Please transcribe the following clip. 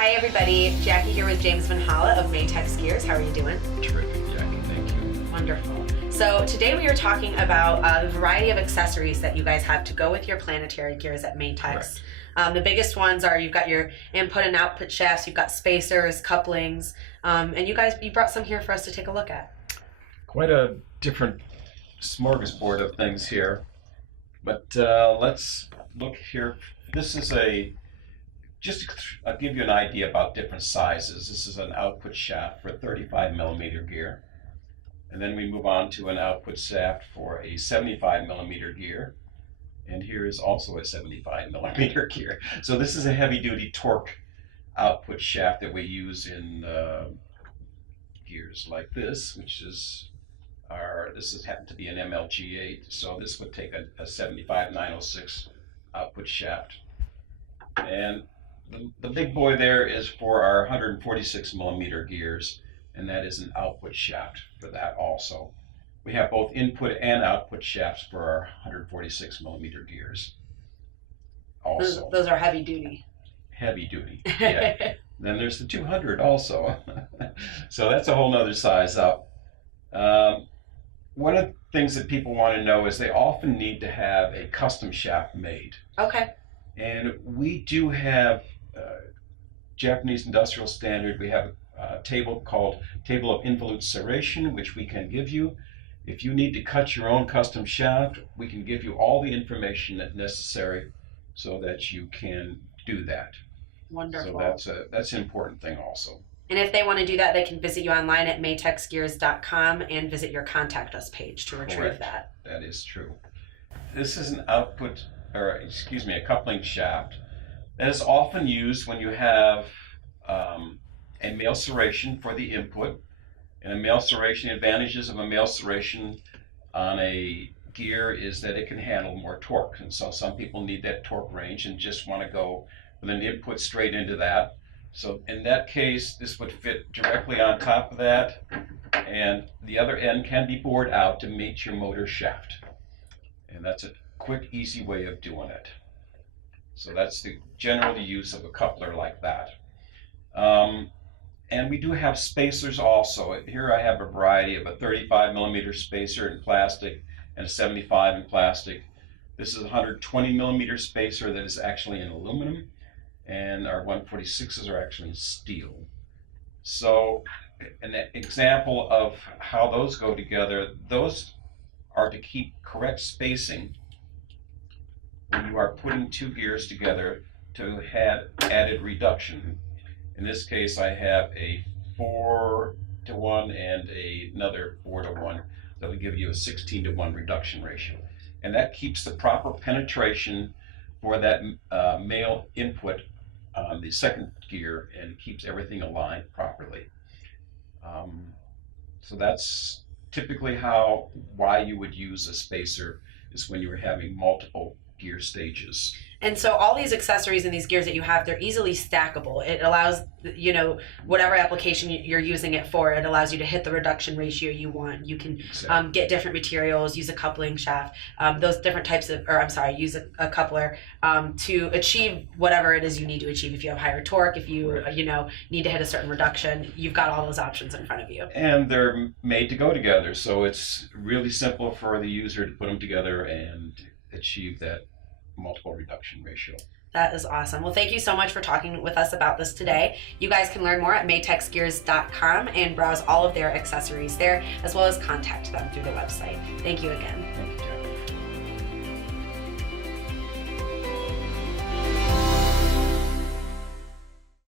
Hi everybody, Jackie here with James Van Holla of Matex Gears. How are you doing? Terrific, Jackie, thank you. Wonderful. So today we are talking about the variety of accessories that you guys have to go with your Planetary gears at Matex. The biggest ones are you've got your input and output shafts, you've got spacers, couplings, and you brought some here for us to take a look at. Quite a different smorgasbord of things here, but let's look here. This is just to give you an idea about different sizes. This is an output shaft for a 35 millimeter gear. And then we move on to an output shaft for a 75 millimeter gear. And here is also a 75 millimeter gear. So this is a heavy duty torque output shaft that we use in gears like this, which is this has happened to be an MLG8. So this would take a 75-906 output shaft. And the big boy there is for our 146 millimeter gears, and that is an output shaft for that also. We have both input and output shafts for our 146 millimeter gears also. Those are heavy duty. Heavy duty, yeah. Then there's the 200 also. So that's a whole nother size up. One of the things that people want to know is they often need to have a custom shaft made. Okay. And we do have Japanese industrial standard. We have a table called Table of Involute Serration, which we can give you. If you need to cut your own custom shaft, we can give you all the information that's necessary so that you can do that. Wonderful. So that's an important thing also. And if they want to do that, they can visit you online at matexgears.com and visit your contact us page to retrieve Correct. that. That is true. This is an output, or excuse me, a coupling shaft that is often used when you have a male serration for the input. And a male serration, the advantages of a male serration on a gear is that it can handle more torque. And so some people need that torque range and just want to go with an input straight into that. So in that case, this would fit directly on top of that, and the other end can be bored out to meet your motor shaft. And that's a quick, easy way of doing it. So that's the general use of a coupler like that. And we do have spacers also. Here I have a variety of a 35 millimeter spacer in plastic and a 75 in plastic. This is a 120 millimeter spacer that is actually in aluminum, and our 146s are actually in steel. So an example of how those go together, those are to keep correct spacing when you are putting two gears together to have added reduction. In this case, I have a 4-to-1 and another 4-to-1 that will give you a 16-to-1 reduction ratio. And that keeps the proper penetration for that male input on the second gear and keeps everything aligned properly. So that's typically why you would use a spacer, is when you're having multiple gear stages. And so all these accessories and these gears that you have, they're easily stackable. It allows, whatever application you're using it for, it allows you to hit the reduction ratio you want. You can Exactly. get different materials, use a coupling shaft, those different types of, use a coupler to achieve whatever it is you need to achieve. If you have higher torque, if you, Right. need to hit a certain reduction, you've got all those options in front of you. And they're made to go together, so it's really simple for the user to put them together and achieve that multiple reduction ratio. That is awesome. Well, thank you so much for talking with us about this today. You guys can learn more at matexgears.com and browse all of their accessories there, as well as contact them through the website. Thank you again. Thank you, Jeff.